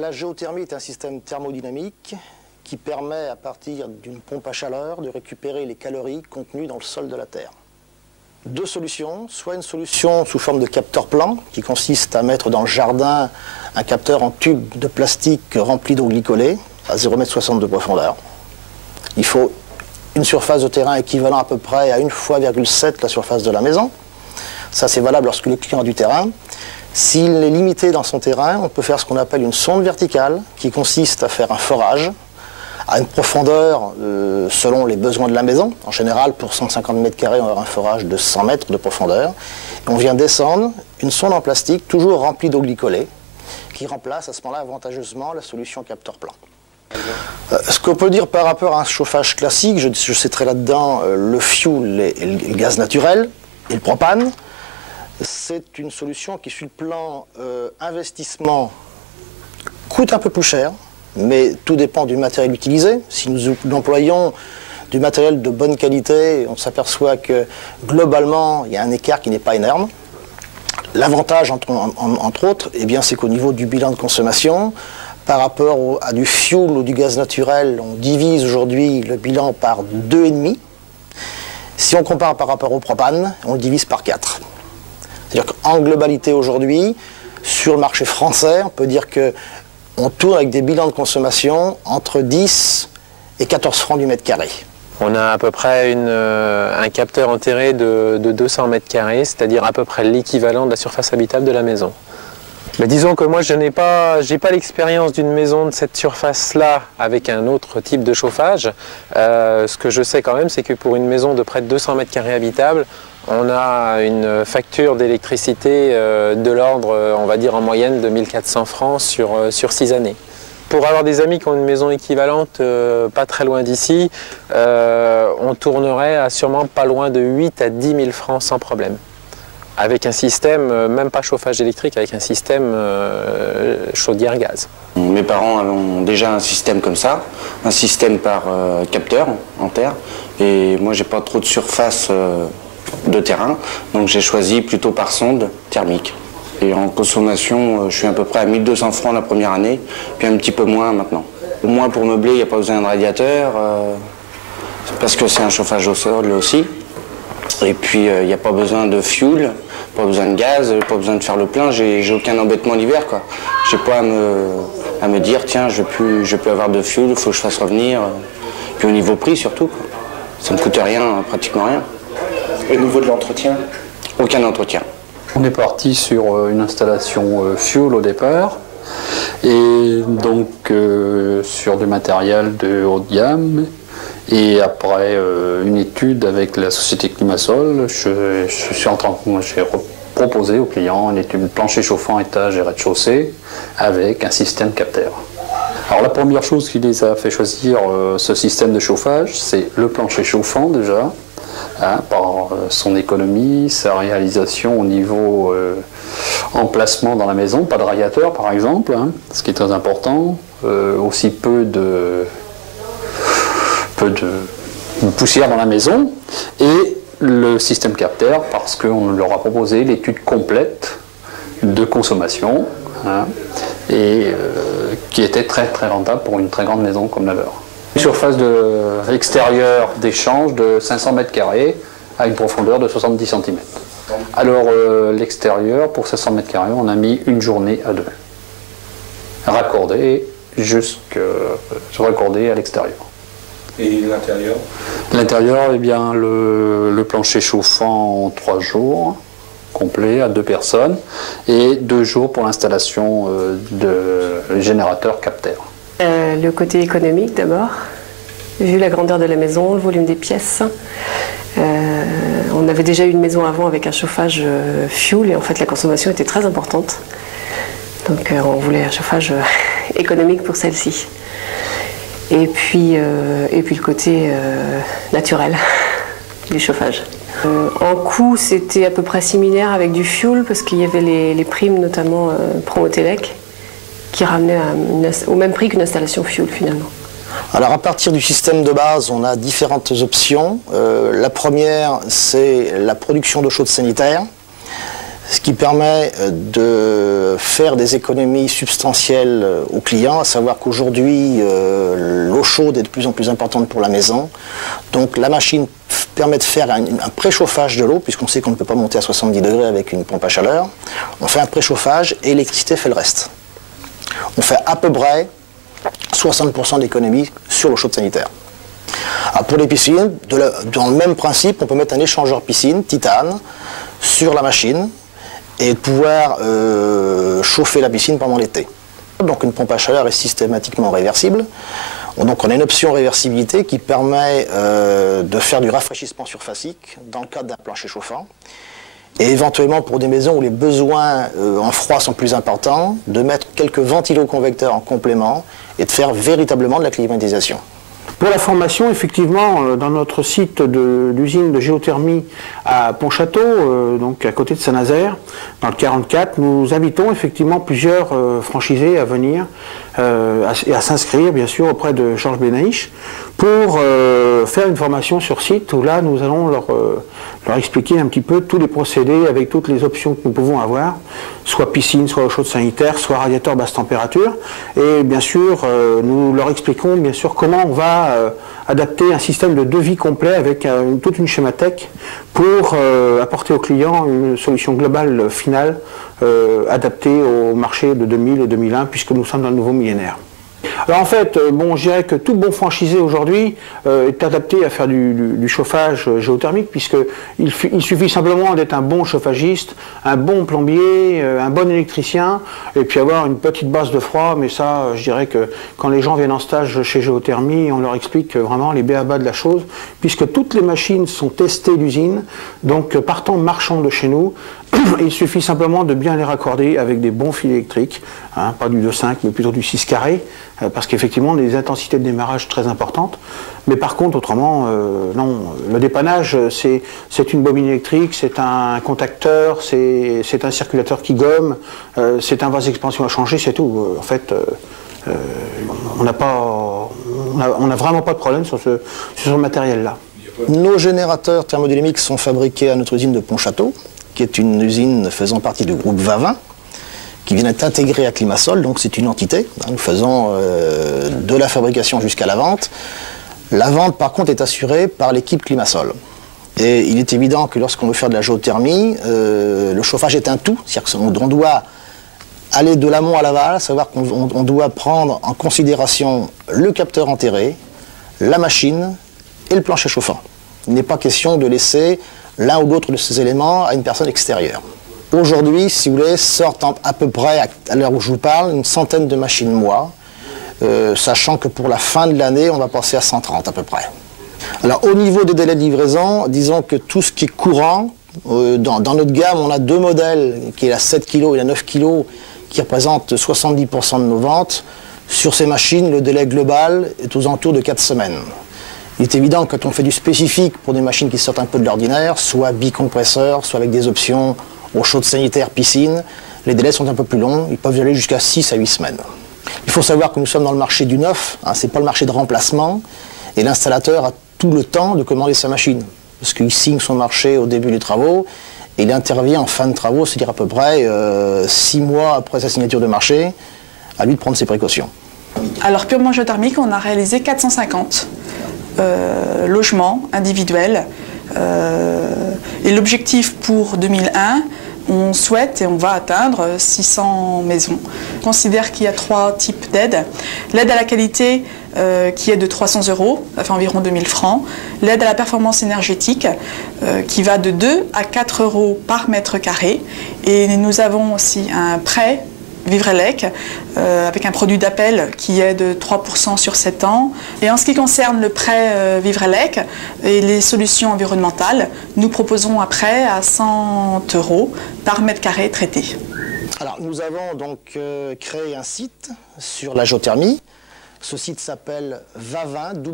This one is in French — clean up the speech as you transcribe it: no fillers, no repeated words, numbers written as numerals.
La géothermie est un système thermodynamique qui permet, à partir d'une pompe à chaleur, de récupérer les calories contenues dans le sol de la Terre. Deux solutions, soit une solution sous forme de capteur plan, qui consiste à mettre dans le jardin un capteur en tube de plastique rempli d'eau glycolée, à 0,60 m de profondeur. Il faut une surface de terrain équivalent à peu près à 1,7 fois la surface de la maison. Ça, c'est valable lorsque le client a du terrain. S'il est limité dans son terrain, on peut faire ce qu'on appelle une sonde verticale, qui consiste à faire un forage à une profondeur selon les besoins de la maison. En général, pour 150 m², on aura un forage de 100 mètres de profondeur. Et on vient descendre une sonde en plastique, toujours remplie d'eau glycolée, qui remplace à ce moment-là avantageusement la solution capteur plan. Ce qu'on peut dire par rapport à un chauffage classique, je citerai là-dedans le fioul et le gaz naturel et le propane. C'est une solution qui, sur le plan investissement, coûte un peu plus cher, mais tout dépend du matériel utilisé. Si nous employons du matériel de bonne qualité, on s'aperçoit que globalement, il y a un écart qui n'est pas énorme. L'avantage, entre autres, eh bien, c'est qu'au niveau du bilan de consommation, par rapport à du fioul ou du gaz naturel, on divise aujourd'hui le bilan par 2,5. Si on compare par rapport au propane, on le divise par 4. C'est-à-dire qu'en globalité aujourd'hui, sur le marché français, on peut dire qu'on tourne avec des bilans de consommation entre 10 et 14 francs du mètre carré. On a à peu près un capteur enterré de 200 m², c'est-à-dire à peu près l'équivalent de la surface habitable de la maison. Mais disons que moi, je n'ai pas l'expérience d'une maison de cette surface-là avec un autre type de chauffage. Ce que je sais quand même, c'est que pour une maison de près de 200 m² habitable, on a une facture d'électricité de l'ordre, on va dire en moyenne, de 1 400 francs sur 6 années. Pour avoir des amis qui ont une maison équivalente, pas très loin d'ici, on tournerait à sûrement pas loin de 8 à 10 000 francs sans problème. Avec un système, même pas chauffage électrique, avec un système chaudière-gaz. Mes parents ont déjà un système comme ça, un système par capteur en terre, et moi j'ai pas trop de surface de terrain, donc j'ai choisi plutôt par sonde thermique. Et en consommation, je suis à peu près à 1 200 francs la première année, puis un petit peu moins maintenant. Au moins pour meubler, il n'y a pas besoin de radiateur, parce que c'est un chauffage au sol aussi. Et puis il n'y a pas besoin de fuel, pas besoin de gaz, pas besoin de faire le plein, j'ai aucun embêtement l'hiver, quoi. J'ai pas à me dire tiens je peux avoir de fuel, il faut que je fasse revenir. Puis au niveau prix surtout, quoi. Ça ne me coûte rien, pratiquement rien. Au niveau de l'entretien? Aucun entretien. On est parti sur une installation fuel au départ, et donc sur du matériel de haut de gamme. Et après une étude avec la société Climasol, j'ai proposé aux clients une étude plancher chauffant, étage et rez-de-chaussée avec un système capteur. Alors la première chose qui les a fait choisir ce système de chauffage, c'est le plancher chauffant déjà, hein, par son économie, sa réalisation au niveau emplacement dans la maison, pas de radiateur par exemple, hein, ce qui est très important, aussi peu de poussière dans la maison, et le système capteur parce qu'on leur a proposé l'étude complète de consommation, hein, et qui était très très rentable pour une très grande maison comme la leur. Une surface extérieure d'échange de 500 m² à une profondeur de 70 cm. Alors l'extérieur pour 500 m², on a mis une journée à 2, raccordé à l'extérieur. Et l'intérieur? L'intérieur, eh bien, le plancher chauffant en 3 jours, complet à 2 personnes, et 2 jours pour l'installation de générateur capteur. Le côté économique d'abord, vu la grandeur de la maison, le volume des pièces. On avait déjà eu une maison avant avec un chauffage fuel, et en fait la consommation était très importante. Donc on voulait un chauffage économique pour celle-ci. Et puis le côté naturel du chauffage. En coût, c'était à peu près similaire avec du fuel, parce qu'il y avait les primes, notamment Promotelec, qui ramenaient au même prix qu'une installation fuel finalement. Alors à partir du système de base, on a différentes options. La première, c'est la production d'eau chaude sanitaire. ce qui permet de faire des économies substantielles aux clients, à savoir qu'aujourd'hui, l'eau chaude est de plus en plus importante pour la maison. Donc la machine permet de faire un préchauffage de l'eau, puisqu'on sait qu'on ne peut pas monter à 70 degrés avec une pompe à chaleur. On fait un préchauffage et l'électricité fait le reste. On fait à peu près 60% d'économie sur l'eau chaude sanitaire. Alors pour les piscines, dans le même principe, on peut mettre un échangeur piscine titane sur la machine et pouvoir chauffer la piscine pendant l'été. Donc une pompe à chaleur est systématiquement réversible. Donc on a une option réversibilité qui permet de faire du rafraîchissement surfacique dans le cadre d'un plancher chauffant. Et éventuellement pour des maisons où les besoins en froid sont plus importants, de mettre quelques ventiloconvecteurs en complément et de faire véritablement de la climatisation. Pour la formation, effectivement, dans notre site de l'usine de géothermie à Pontchâteau, donc à côté de Saint-Nazaire, dans le 44, nous invitons effectivement plusieurs franchisés à venir et à s'inscrire, bien sûr, auprès de Georges Benaïch pour faire une formation sur site où là, nous allons leur expliquer un petit peu tous les procédés avec toutes les options que nous pouvons avoir, soit piscine, soit eau chaude sanitaire, soit radiateur basse température. Et bien sûr, nous leur expliquons bien sûr comment on va adapter un système de devis complet avec toute une schémathèque pour apporter aux clients une solution globale finale adaptée au marché de 2000 et 2001 puisque nous sommes dans le nouveau millénaire. Alors en fait, bon, je dirais que tout bon franchisé aujourd'hui est adapté à faire du chauffage géothermique puisqu'il suffit simplement d'être un bon chauffagiste, un bon plombier, un bon électricien et puis avoir une petite base de froid. Mais ça, je dirais que quand les gens viennent en stage chez Géothermie, on leur explique vraiment les b.a.-ba de la chose puisque toutes les machines sont testées d'usine, donc partant marchand de chez nous. Il suffit simplement de bien les raccorder avec des bons fils électriques, hein, pas du 2,5 mais plutôt du 6 carré, parce qu'effectivement on a des intensités de démarrage très importantes. Mais par contre, autrement, non, le dépannage c'est une bobine électrique, c'est un contacteur, c'est un circulateur qui gomme, c'est un vase d'expansion à changer, c'est tout. En fait, on n'a vraiment pas de problème sur ce matériel-là. Nos générateurs thermodynamiques sont fabriqués à notre usine de Pontchâteau, qui est une usine faisant partie du groupe Vavin, qui vient d'être intégrée à Climasol, donc c'est une entité. Nous faisons de la fabrication jusqu'à la vente. La vente, par contre, est assurée par l'équipe Climasol. Et il est évident que lorsqu'on veut faire de la géothermie, le chauffage est un tout, c'est-à-dire qu'on doit aller de l'amont à l'aval, savoir qu'on doit prendre en considération le capteur enterré, la machine et le plancher chauffant. Il n'est pas question de laisser l'un ou l'autre de ces éléments à une personne extérieure. Aujourd'hui, si vous voulez, sortent à peu près, à l'heure où je vous parle, une centaine de machines mois, sachant que pour la fin de l'année, on va passer à 130 à peu près. Alors au niveau des délais de livraison, disons que tout ce qui est courant, dans notre gamme, on a deux modèles, qui est la 7 kg et la 9 kg, qui représentent 70% de nos ventes. Sur ces machines, le délai global est aux alentours de 4 semaines. Il est évident que quand on fait du spécifique pour des machines qui sortent un peu de l'ordinaire, soit bicompresseur, soit avec des options eau chaude sanitaire, piscine, les délais sont un peu plus longs, ils peuvent aller jusqu'à 6 à 8 semaines. Il faut savoir que nous sommes dans le marché du neuf, hein, ce n'est pas le marché de remplacement, et l'installateur a tout le temps de commander sa machine, parce qu'il signe son marché au début des travaux, et il intervient en fin de travaux, c'est-à-dire à peu près 6 mois après sa signature de marché, à lui de prendre ses précautions. Alors purement géothermique, on a réalisé 450 logements individuels. Et l'objectif pour 2001, on souhaite et on va atteindre 600 maisons. On considère qu'il y a 3 types d'aides. L'aide à la qualité qui est de 300 €, ça fait environ 2000 francs. L'aide à la performance énergétique qui va de 2 à 4 € par mètre carré. Et nous avons aussi un prêt Vivrelec, avec un produit d'appel qui est de 3% sur 7 ans. Et en ce qui concerne le prêt Vivrelec et les solutions environnementales, nous proposons un prêt à 100 € par mètre carré traité. Alors nous avons donc créé un site sur la géothermie. Ce site s'appelle vavin.fr.